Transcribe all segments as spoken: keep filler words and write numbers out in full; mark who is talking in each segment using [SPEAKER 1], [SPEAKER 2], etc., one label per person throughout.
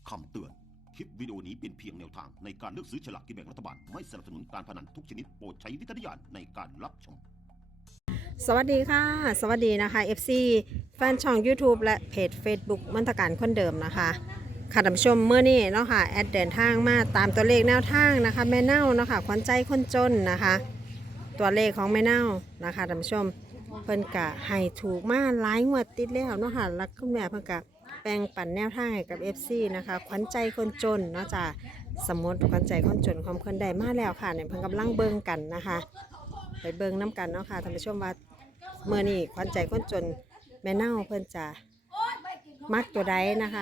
[SPEAKER 1] คำเตือน คลิปวิดีโอนี้เป็นเพียงแนวทางในการเลือกซื้อฉลากกินแบ่งรัฐบาล ไม่สนับสนุนการพนันทุกชนิดโปรดใช้วิจารณญาณในการรับชม
[SPEAKER 2] สวัสดีค่ะ สวัสดีนะคะ เอฟ ซี แฟนช่อง YouTube และเพจ Facebook มนตการคนเดิมนะคะค่ะท่านผู้ชมเมื่อนี้เนาะค่ะแอดเดินทางมาตามตัวเลขแนวทางนะคะแม่เน่าเนาะค่ะขวัญใจคนจนนะคะ ตัวเลขของแม่เน่านะคะท่านผู้ชมเพิ่นกะให้ถูกมาหลายงวดติดแล้วเนาะค่ะแล้วคุณแม่เพิ่นกะแบ่งปันแนวทางให้กับ เอฟ ซี นะคะขวัญใจคนจนเนาะจ้ะสมมติขวัญใจคนจนของเพิ่นได้มาแล้วค่ะเนี่ยเพิ่นกำลังเบิ่งกันนะคะ ไปเบิ่งน้ำกันเนาะค่ะท่านผู้ชมว่าเมื่อนี้ขวัญใจคนจนแม่เน่าเพิ่นจะมักตัวใดนะคะ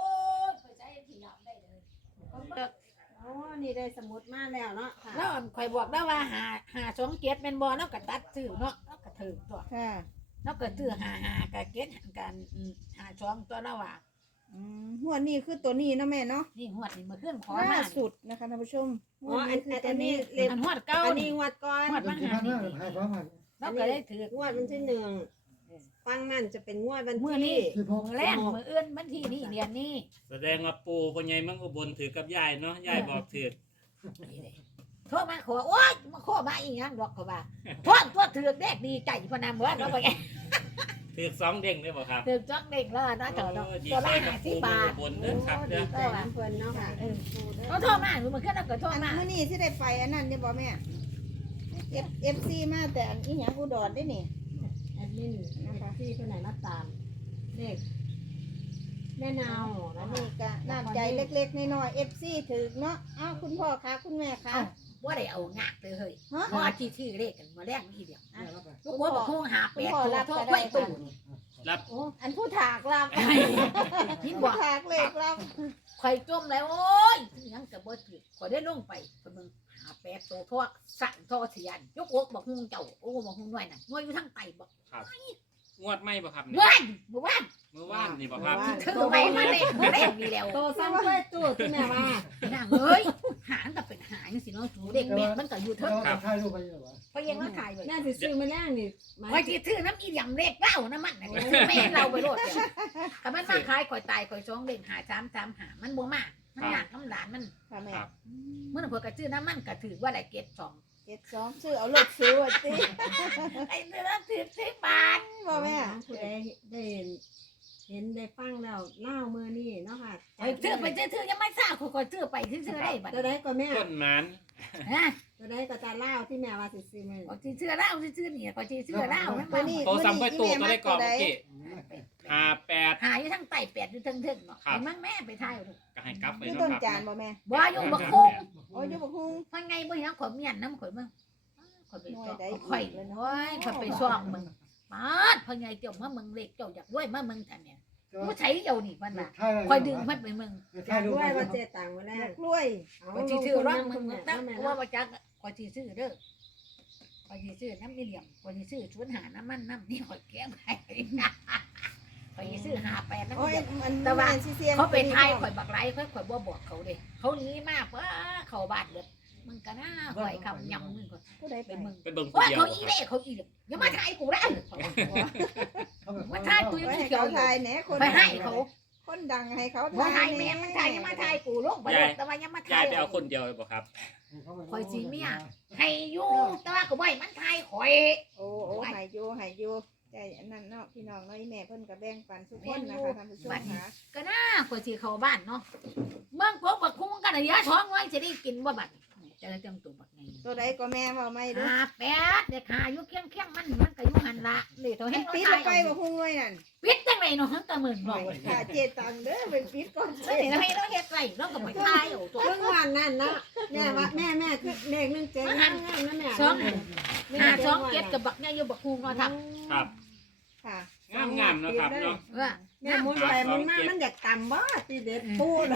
[SPEAKER 2] โอ้นี่ได้สมุดมาแล้วเนาะค่ะ
[SPEAKER 3] แล้วข่อยบอกได้ว่าหาหาสองเกียรเป็นบอเนาะก็ตัดซื้อเนาะเนาะก็ถือตัว
[SPEAKER 2] ค่ะ
[SPEAKER 3] เนาะก็ซื้อหาหาก็เกียรหันกันอืมหาสองตัวแล้วว่า
[SPEAKER 4] อืมหัวนี่คือตัวนี้เนาะแม่เนาะ
[SPEAKER 3] นี่หวดนี่มาขึ้นขอ
[SPEAKER 4] ล่า
[SPEAKER 3] มา
[SPEAKER 4] สุดนะคะท่านผู้ชม
[SPEAKER 2] อ๋ออันอันอันนี้เล็บ
[SPEAKER 3] อันหวดเก่า
[SPEAKER 2] อัน
[SPEAKER 3] นี่
[SPEAKER 2] นี้งวดก่อน
[SPEAKER 3] หวดมาหานี่แล้วก็ได้ถือง
[SPEAKER 2] วดวันที่หนึ่งฟังนั่นจะเป็นงวดวัน
[SPEAKER 3] เมื่อ
[SPEAKER 2] ที่
[SPEAKER 3] นี้มือแรกมืออื่นมันที่นี่เรียนนี่
[SPEAKER 5] แสดงว่าปู่พ่อใหญ่เมืองอุบลถือกับยายเนาะยายบอกถือ
[SPEAKER 3] นี่เลยโทรมาขอโอ๊ยมาขอมาอีกอย่างดอกเขาว่าทอดตัวถือแดกดีใจพนามว่าเราไปไง
[SPEAKER 5] ถือสองเด้งได้บ่ครับ
[SPEAKER 3] ถือจ้องเด้งแล้วนะเถอะเนาะ
[SPEAKER 5] โอ้ดี
[SPEAKER 3] ตัว
[SPEAKER 5] ใจ
[SPEAKER 3] ละ
[SPEAKER 5] กั
[SPEAKER 3] ห้า
[SPEAKER 5] บ
[SPEAKER 3] สิบ
[SPEAKER 5] ปู่
[SPEAKER 3] บาท
[SPEAKER 5] อุบลเด้อครับเด้อ
[SPEAKER 2] แต่น้ำเพิ่นเนาะค่ะ
[SPEAKER 3] เออเขาโทรมาหรือมันขึ้นแล้วก็โทร
[SPEAKER 4] อัน
[SPEAKER 3] มา
[SPEAKER 4] มื้อนี้ที่ได้ไปอันนั้นจะบอกแม่เอฟเอฟซีมาแต่อันอีหยังอุดรได้นี่
[SPEAKER 2] แอดมินนะคะที่เพิ่นไหนมาตามเลขแม่เนา
[SPEAKER 4] อั
[SPEAKER 2] นะ
[SPEAKER 4] น
[SPEAKER 2] คะ
[SPEAKER 4] นี้ก็น้ำใจเล็กๆน้อยๆเอฟซีถึกเนาะอ้าวคุณพ่อคะคุณแม่คะ
[SPEAKER 3] เอ้าว่าได้เอางากเลยเฮ้ย
[SPEAKER 4] ฮะ
[SPEAKER 3] พอที่ชื่อเลขกันมาแรกทีเดียว
[SPEAKER 4] คุ
[SPEAKER 3] ลู
[SPEAKER 4] ณ พ่อ
[SPEAKER 3] กว่าบอกคงหา
[SPEAKER 4] คุ
[SPEAKER 3] แป
[SPEAKER 4] ณ
[SPEAKER 3] ด
[SPEAKER 4] พ่อ
[SPEAKER 3] ตัว
[SPEAKER 4] รับ
[SPEAKER 3] โท
[SPEAKER 4] ก็
[SPEAKER 3] ษ
[SPEAKER 4] ได้
[SPEAKER 3] ไว้
[SPEAKER 4] ค่ะ
[SPEAKER 3] ตู่
[SPEAKER 5] รับ
[SPEAKER 4] โอ้อันผู้ถากรับ
[SPEAKER 3] ยิน
[SPEAKER 4] ผู้
[SPEAKER 3] บอก
[SPEAKER 4] ถากเลขรับ
[SPEAKER 3] ข่อยจมแล้วโอ้ยยังกับบ่ถือข่อยได้ลงไปคนมึงหาแปดตัวทอดสั่งทอดเสียนยกอกบอกฮุงเจ้าโอ้บอกฮุงหน่อยน่ะหน่วยอยู่ทั้งไตบอก
[SPEAKER 5] ครับงวดไม่บ่ครับเนี่ย
[SPEAKER 3] เมื่อวานเมื่อวาน
[SPEAKER 5] เมื่อวานนี่บ่ครับ
[SPEAKER 3] ถือไปมาเลยมาเลยมีแล้ว
[SPEAKER 2] โตซ้ำด้วยตู้ที่แม่ว่า
[SPEAKER 3] นางเอ้ยหางก็เป็นหางสิเนาะสูเด็กแม่มันก็อยู่เถิง
[SPEAKER 5] ครับ
[SPEAKER 3] เพราะยังมาถ่ายไว้
[SPEAKER 2] น่าสิซื้อมาแล้งนี่มา
[SPEAKER 3] ข่อยที่ถือน้ำอีเหลี่ยมเลขเล่าน้ำมันน่ะแม่เราไปโลดเดียวถ้ามันมาขายข่อยตายข่อยจ้องเด้งหาสามสามหามันบ่มามันหนักน้ำหลานมัน
[SPEAKER 4] ค่ะแม่
[SPEAKER 5] ครับ
[SPEAKER 3] เมื่อข่อยก็ซื้อน้ำมันก็ถือว่าได้เก็ดสอง
[SPEAKER 4] เจ็ดสองซื้อเอารถซื้อไว้สิ
[SPEAKER 3] ไอ้เรื่องถือสิบบาท
[SPEAKER 4] บอกแม่
[SPEAKER 2] ผู้ใดได้เห็นได้ฟังแล้วเล่ามือนี่เนาะค่ะ
[SPEAKER 3] ข่อยซื้อไปซื้อๆยังไม่ทราบข่อยก็ซื้อไปซื้อๆได้บัด
[SPEAKER 2] ตัวใดก็แม่
[SPEAKER 5] ต้นหมัน
[SPEAKER 3] นะ
[SPEAKER 2] ตัวใดก็จะเล่าที่แม่ว่าสิซื้อมือ
[SPEAKER 3] ข่อยสิซื้อเหล้าซื้อๆนี่ข่อยสิซื้อเหล้ามัน
[SPEAKER 4] ตัว
[SPEAKER 3] มา
[SPEAKER 4] นี้
[SPEAKER 5] โตซ้ำค่อยตู่ตัวได้ก่อนเมื่อกี้ห้าแปด
[SPEAKER 3] หาอยู่ทั้งไตแปดอยู่ทั้งเทิงเนาะ
[SPEAKER 5] ครับ
[SPEAKER 3] ไอ้มั่งแม่ไปถ่ายลูก
[SPEAKER 5] ก็ให้กลับไป
[SPEAKER 4] นี่
[SPEAKER 5] เนาะ
[SPEAKER 4] ต้น
[SPEAKER 5] ครับ
[SPEAKER 4] จานบ่แม่
[SPEAKER 3] บ่อยู่บักคุ้ง
[SPEAKER 4] โอ้ยอยู่บักฮุง
[SPEAKER 3] พังไงบ่เห็นข่อยเมียนน้ำข่อยมึงข่อยไป
[SPEAKER 4] หน่
[SPEAKER 3] ซ่
[SPEAKER 4] ว
[SPEAKER 3] อย ม
[SPEAKER 4] ใด
[SPEAKER 3] ข่อย
[SPEAKER 4] อีกเลยเนาะ
[SPEAKER 3] โอ้ยข่อยไปซ่อมมึงมาดพังไงเจ้ามามึงเล็กเจ้าอยากรวยมามึงท่านเนี่ยผู้ใช้เจ้านี่มันน่ะข่อยดึงมันไปมึง
[SPEAKER 2] อยากด้วยว่าเจตังมาแล้
[SPEAKER 4] อยาว กรวย
[SPEAKER 3] ข่อยสิซื้อร่องมึงตั้งว่าว่าจักข่อยสิซื้อเด้อข่อยสิซื้อน้ำมีเหลี่ยมข่อยสิซื้อชวนหาน้ำมันน้ำนี่ข่อยแก้ไปข่อยสิซื้อหาแปดน้ำ
[SPEAKER 4] โอ้ย
[SPEAKER 3] เหลี่ยม
[SPEAKER 4] มัน
[SPEAKER 3] แต่ว่า
[SPEAKER 4] แม่นสิเสียง
[SPEAKER 3] เขาเป็นไทยข่อยบักไรข่อยข่อยบ่บอกเขาเด้เขาหนีมากว่าเขาบาดเลือดมึงก็น่าข่อยคำยำมึงก่อน
[SPEAKER 4] ผู้ใด
[SPEAKER 3] ไป
[SPEAKER 4] เป็น
[SPEAKER 3] มึง
[SPEAKER 5] ไปเบิ่งผู้
[SPEAKER 3] โอ้ย
[SPEAKER 5] เดียว
[SPEAKER 3] เขาอีเล่เขาอีเล่อย่ามาถ่ายกูได้มาถ่ายกูยัง
[SPEAKER 4] ไว้
[SPEAKER 3] ไม่
[SPEAKER 4] ให้
[SPEAKER 3] เกี่ยว
[SPEAKER 4] เขาทายแหนคน
[SPEAKER 3] ไปให้เขา
[SPEAKER 4] คนดังให้เขา
[SPEAKER 3] มาถ่ายแม่มันถ่ายอย่ามาถ่ายกูลงไปเลยแต่ว่าอย่ามาถ่าย
[SPEAKER 5] าย ยไปเอาคนเดียวเลยบ่ครับ
[SPEAKER 3] ข่อยสีเมียให้อยู่แต่ว่าก็บ่ให้มันถ่ายข่อย
[SPEAKER 4] โอ้โอ้หายอยู่หายอยู่ใจอันนั้นเนาะพี่น้องเนาะอีแม่เพิ่นก็แบ่งปันทุกคนนะคะท่านผู้ชมค่ะ
[SPEAKER 3] ก็น่าข่อยสิเข้าบ้านเนาะเมืองพวกบักคุ้งกันอย่าท้องไว้จะได้กินบ่บัดจะได้จังตัวบักไง
[SPEAKER 4] ตัวใดก็แม่เว้าไม่เด้อ
[SPEAKER 3] หาแปดเด็กหาอยู่เคียงเคียงมันมันก็อยู่หันละเลยเท่า
[SPEAKER 4] เฮ็
[SPEAKER 3] เห็
[SPEAKER 4] ด
[SPEAKER 3] น
[SPEAKER 4] ปิด
[SPEAKER 3] ตา
[SPEAKER 4] ล
[SPEAKER 3] ย
[SPEAKER 4] งไปบ่ฮู้เว้ยนั่น
[SPEAKER 3] ปิดจังไรเนาะทั้งตะหมื่นบอก
[SPEAKER 4] ค่ะเจตังเด้อเป็นปิดก่อน
[SPEAKER 3] เฮ้ยเราให้เราเฮ็ดไรเราก็ไม่ทายเอาตัว
[SPEAKER 2] เรื่องวันนั่นนะแม่ว่าแม่แม่คือเลขหนึ่งเจ็ดงามงามนะแม่
[SPEAKER 3] สองหาสองเก็ดกับบักเนี่ยอยู่บักฮูงเนาะทับ
[SPEAKER 5] ครับ
[SPEAKER 4] ค่ะ
[SPEAKER 5] งามงามๆเนาะครับเนาะ
[SPEAKER 3] เออ
[SPEAKER 2] แม่มุนไปมุนมามันอยากต่ำบ่ตีเด็ดปูเลย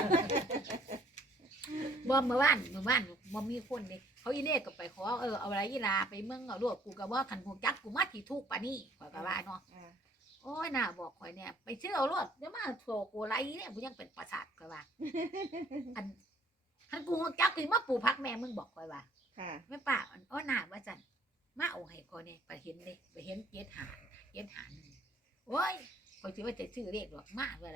[SPEAKER 3] บ่เมื่อวานเมื่อวานบ่มีคนเด้เขาอีเล่ก็ไปขอเออเอาอะไรอีลาไปเมืองเอาลวกกูก็ว่าคันหูจักกูมาที่ทุกปานนี้ข่อยก็ว่าเนาะ
[SPEAKER 4] อ่า
[SPEAKER 3] โอ้ยน่าบอกข่อยเนี่ยไปซื้อเอาลวกเดี๋ยวมาโทรกูไรเนี่ยกูยังเป็นประสาทข่อยว่าอันคันกูหูจักกูมาปลูกผักแม่มึงบอกข่อยว่า
[SPEAKER 4] ค่ะ
[SPEAKER 3] แม่ป้าอันอ้อหน้าว่าจันมาเอาให้ก่อนเนี่ยไปเห็นเลยไปเห็นเจ็ดหาเจ็ดหาหนึ่งโอ้ยคอยสิว่าจะซื้อเลขหรอกมาว่าอะไร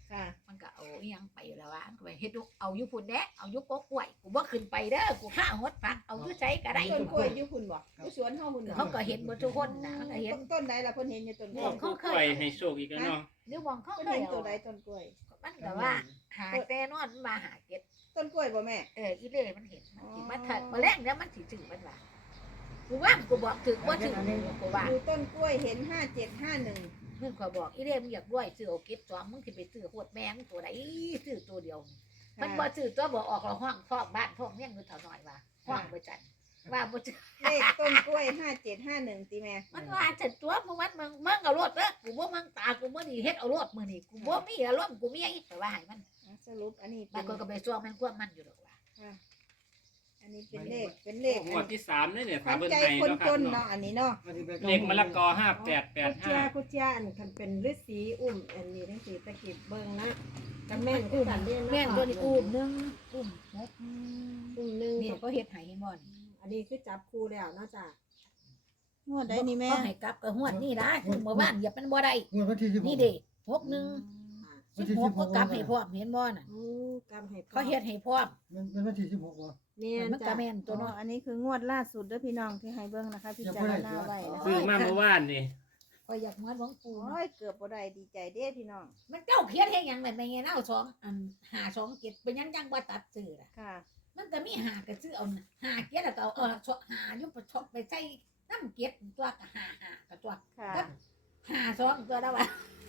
[SPEAKER 4] ค่ะ
[SPEAKER 3] มันก็เอาอีหยังไปแล้วว่าก็ไปเฮ็ดอยู่เอาอยู่พุ่นแด้เอาอยู่กกกล้วยกูบ่ขึ้นไปเด้อกูข้าหดผักเอาอยู่ไสก็ได้
[SPEAKER 4] ต้นกล้วยอยู่พุ่นบ่อยู่สวนเฮาพุ่น
[SPEAKER 3] เขาก็เห็นหมดทุกคนน่ะมันก็เห็น
[SPEAKER 4] ต้นใดล่ะเพิ่นเห็นอยู่ต้นกล้
[SPEAKER 3] บ
[SPEAKER 4] ว
[SPEAKER 3] อย ก
[SPEAKER 5] เขาเคยให้โชคอีกแล้วเนาะ
[SPEAKER 3] หรือมองเขา
[SPEAKER 4] เพิ่น
[SPEAKER 3] เคย
[SPEAKER 4] เห็น
[SPEAKER 3] เอา
[SPEAKER 4] ตัวใดต้นกล้วย
[SPEAKER 3] มันก็ว่าหาแต่นอนมาหาเก็ด
[SPEAKER 4] ต้นกล้วยบ่แม่
[SPEAKER 3] เอออีเล่มันเห็นมันสิมาถักมาแรงแล้วมันสิถือมันว่ากูว่ากูบอกถึงว่าถึงกูว่า
[SPEAKER 4] อยู่ต้นกล้วยเห็นห้าเจ็ดห้าหนึ่ง
[SPEAKER 3] มึงก็บอกอีเล่มึงอยากด้วยซื้อเอาเก็บสองมึงสิไปซื้อโคตรแมงตัวใดซื้อตัวเดียว มันบ่ซื้อตัวบ่ออกเราห้องฟอกบ้านพวกเมี่ยงอยู่เท่าน้อยว่าห้องบ่จันว่าบ่จัน
[SPEAKER 4] เลขต้นกล้วยห้าเจ็ดห้าหนึ่งตีแม่
[SPEAKER 3] มันว่าจันตัวมึงมันมึงมึงเอารถเด้อกูบ่มึงตากูบ่นี่เฮ็ดเอารถมื้อนี้กูบ่มีอารมณ์กูมีอีกแต่ว่าให้มัน
[SPEAKER 4] อ่ะสรุปอันนี้
[SPEAKER 3] บา
[SPEAKER 4] เป็
[SPEAKER 3] ง
[SPEAKER 4] น
[SPEAKER 3] คนก็ไปซ่วงมันควบมันอยู่ดอกว่า
[SPEAKER 4] ค่ะอันนี้เป็นเลขเป็นเลข
[SPEAKER 5] งวดที่สามนี่เนี่ย
[SPEAKER 4] ขวั
[SPEAKER 5] ถาม
[SPEAKER 4] ญ
[SPEAKER 5] เบิ่ง
[SPEAKER 4] ใจ
[SPEAKER 5] ให้
[SPEAKER 4] คน
[SPEAKER 5] เนาะค
[SPEAKER 4] จ
[SPEAKER 5] รับ
[SPEAKER 4] น
[SPEAKER 5] เนาะ
[SPEAKER 4] เนาะอันนี้เนาะ
[SPEAKER 5] เลขมะละกอห้าแปดแปด
[SPEAKER 2] กุ
[SPEAKER 5] ห้า
[SPEAKER 2] เจียกุเจียอันคันเป็นฤาษีอุ้มอันนี้ทั้งสี่ตะกิดเบิ่งนะกันแม่นคือกันเรียน
[SPEAKER 3] แม่นตัวนี้อุ้มหนึงอุ้มหก
[SPEAKER 2] อุ้มหนึง
[SPEAKER 3] นี่ก็เฮ็ดให้เห็นบ่นี่
[SPEAKER 2] อันนี้คือจับคู่แล้วเนาะจ้ะ
[SPEAKER 4] งวดใดนี่แม่
[SPEAKER 3] ก็ให้กลับกับฮวดนี่ล่ะคือเมื่อวานเหยียบมันบ่ได้
[SPEAKER 6] งวดวันที่สิบหก
[SPEAKER 3] นี่เด้หกหนึง
[SPEAKER 6] วัน
[SPEAKER 3] สิ
[SPEAKER 6] ที่
[SPEAKER 3] บหกก็กลับให้พร้อมเห็นบ่น่ะ
[SPEAKER 2] โอ้กำให้พ่อ
[SPEAKER 3] เขาเฮ็ดให้พร้อม
[SPEAKER 6] มันเป็นวันที่สิบหกวะ
[SPEAKER 2] แม่น
[SPEAKER 3] มันก็
[SPEAKER 2] จ้ะ
[SPEAKER 3] แม่น
[SPEAKER 4] ตั
[SPEAKER 3] ตัว ว
[SPEAKER 4] เนาะ
[SPEAKER 3] เนาะ
[SPEAKER 4] อันนี้คืองวดล่าสุดเด้อพี่น้องที่ให้เบิ่งนะคะพิจารณาไว้นะ
[SPEAKER 5] ซื้อมาเมื่อวานนี่
[SPEAKER 3] ก็อยากเหมือนหลวงปู่
[SPEAKER 4] โอ้ยเกือบบ่ได้ดีใจเด้พี่น้อง
[SPEAKER 3] มันเจ้าเขียนให้หยังแม่นแม่เงี้ยเอาสองอันหาสองเก็ดเป็นหยังจังบ่ตัดซื้อล่ะ
[SPEAKER 4] ค่ะ
[SPEAKER 3] มันก็มีหาก็ซื้อเอาหาเก็ดแล้วก็เอาเออชอหาอยู่ประชดไปใส่น้ำเก็ดตัวก็หาหาก็ตัว
[SPEAKER 4] ค่ะ
[SPEAKER 3] ก็หาสองตัวแล้วว่า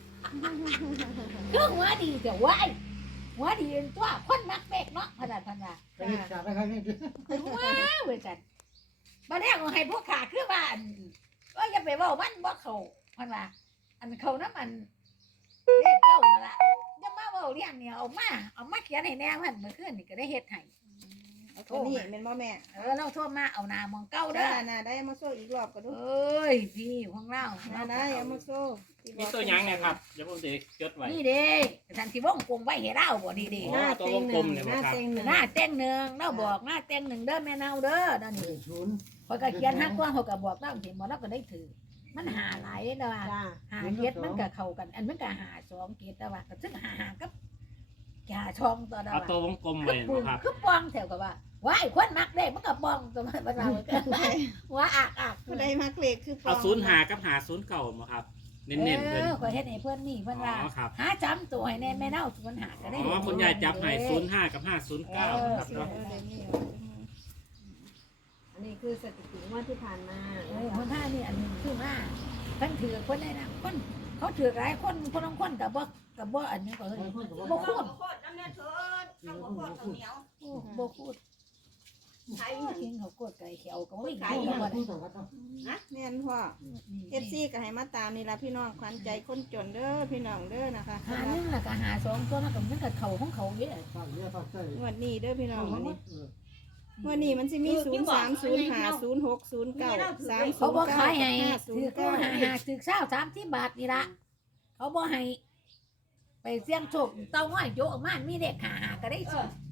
[SPEAKER 3] คือหัวดีจะไหวหัวดีตัวคนมักเบกเนาะพนันพนัน
[SPEAKER 6] ไปนี่จากไปครับนี่
[SPEAKER 3] ว้าวเว้ยจันมาแรกเอาให้พวกขาคือว่าอันก็อย่าไปเว่ามันบ่เขาพันว่าอันเขาน้ำมันเลขเก้านั่นล่ะอย่ามาเว่าเรื่องเนี่ยเอามาเอามาเขียนให้แน่มันเมื่อคืนนี่ก็ได้เฮ็ดให้
[SPEAKER 4] เอาตัวนี้แม่นบ่แม่
[SPEAKER 3] เออเราโทรมาเอาหนามองเก้า
[SPEAKER 4] ได้
[SPEAKER 3] เด้อ
[SPEAKER 4] น่ะได้มาโซ่อีกรอบก็ดู
[SPEAKER 3] เอ้ยพี่ของเรา
[SPEAKER 4] น่ะได้เอามาโซ่ที่บ
[SPEAKER 5] มี
[SPEAKER 4] อก
[SPEAKER 5] ตัวหยังเนี่ยครับเดี๋ยวผมจะจดไว้
[SPEAKER 3] นี่เด้ทันที่วงกลมไว้ให้เราบ่นี่เด้
[SPEAKER 5] อ๋
[SPEAKER 2] หน้า
[SPEAKER 5] ตัว
[SPEAKER 2] เต็ง
[SPEAKER 5] วง
[SPEAKER 2] ห
[SPEAKER 5] กล
[SPEAKER 2] นึ่
[SPEAKER 5] ม
[SPEAKER 2] ง
[SPEAKER 5] เนี่ย
[SPEAKER 2] ห
[SPEAKER 5] บ่
[SPEAKER 2] น้า
[SPEAKER 5] ครับ
[SPEAKER 2] เต็งหนึ่ง
[SPEAKER 3] หน้าแต่งหนึ่งเราบอกหน้าแต่งหนึ่งเด้อแม่เนาเด้อนั่นนี่
[SPEAKER 6] ศูนย์
[SPEAKER 3] พอยก็เขียนห้ากว้างเขาก็บอกเราเห็นบ่เราก็ได้ถือมันหาหลายเด้อว่า
[SPEAKER 2] จ้า
[SPEAKER 3] หาเก็ดมันก็เข้ากัน อันมันก็หาสองเก็ดแต่ว่าก็ซึ่งหาหากับหาช่องตัวเด้อ
[SPEAKER 5] เอาตัว
[SPEAKER 3] ว่า
[SPEAKER 5] วงกลม
[SPEAKER 3] คื
[SPEAKER 5] ไว้
[SPEAKER 3] อปื
[SPEAKER 5] บ่
[SPEAKER 3] น
[SPEAKER 5] ครับ
[SPEAKER 3] คือปองแถวกับว่าว้ายคนมักได้มันก็ปองตัวมันเราว่าอากอาก
[SPEAKER 4] ผู้ใดมักเลขคือ
[SPEAKER 5] เอาศูนย์หากับหาศูนย์เก่าบ่ครับ เน้นๆ
[SPEAKER 3] เอ
[SPEAKER 5] เพิ่น
[SPEAKER 3] อขอยเฮ็ดให้เพิ่นนี่เพิ่นว่า
[SPEAKER 5] อ๋อครับ
[SPEAKER 3] หาจำตัวให้แน่แม่เน่าส่วนหาก็ได้
[SPEAKER 5] อ๋อคุณยายจับให้ศูนย์ห้ากับห้าศูนย์เก้าครับ
[SPEAKER 4] เออ
[SPEAKER 5] เนาะ
[SPEAKER 4] เดี๋ยวนี้
[SPEAKER 2] อันนี้คือสถิติงวดที่ผ่านมา
[SPEAKER 3] เออคนท่านี่อันนึงคือมาเพิ่นถือคนได้นะคนเขาถือหลายคนคนบางคนก็บ่ก็บ่อันนี้ก็เฮ้ยบ่คูด
[SPEAKER 4] โคตรน้ำเนี่ยเถิดข้าวโพดข้าวเหนียว
[SPEAKER 3] โอ้บ่คูด
[SPEAKER 4] ไทย
[SPEAKER 3] กินเขากดไก่เขียวก็ไม่
[SPEAKER 6] ขาย
[SPEAKER 3] กิน
[SPEAKER 6] อย่าง
[SPEAKER 3] บ่
[SPEAKER 6] ผู้
[SPEAKER 3] ได้
[SPEAKER 6] ต่างกันเนาะ
[SPEAKER 4] นะแม่นพ่อ เอฟซีก็ให้มาตามนี่ละพี่น้องขวัญใจคนจนเด้อพี่น้องเด้อนะคะ
[SPEAKER 3] หาหนึงแล้วก็หาสองตัวมันก็มันก็เข้าของเขาเด้อ
[SPEAKER 6] ฝากเรือฝากใจ
[SPEAKER 4] งวดนี้เด้อพี่น้องวันนี้
[SPEAKER 6] เออ
[SPEAKER 4] งวดนี้มันสิมีศูนย์สามศูนย์ห้าศูนย์หกศูนย์เก้าสามศู
[SPEAKER 3] เขา
[SPEAKER 4] นย์
[SPEAKER 3] บ่
[SPEAKER 4] เก้า
[SPEAKER 3] ขายให้
[SPEAKER 4] ห้าศูน
[SPEAKER 3] ถือ
[SPEAKER 4] ย์
[SPEAKER 3] ก็
[SPEAKER 4] เก้า
[SPEAKER 3] หาหาถือเช้าสามสิบบาทนี่ละเขาบ่ให้ไปเสี่ยงโชคเต้าง้อยโยกออกมามีเด็กหาหาก็ได้สิ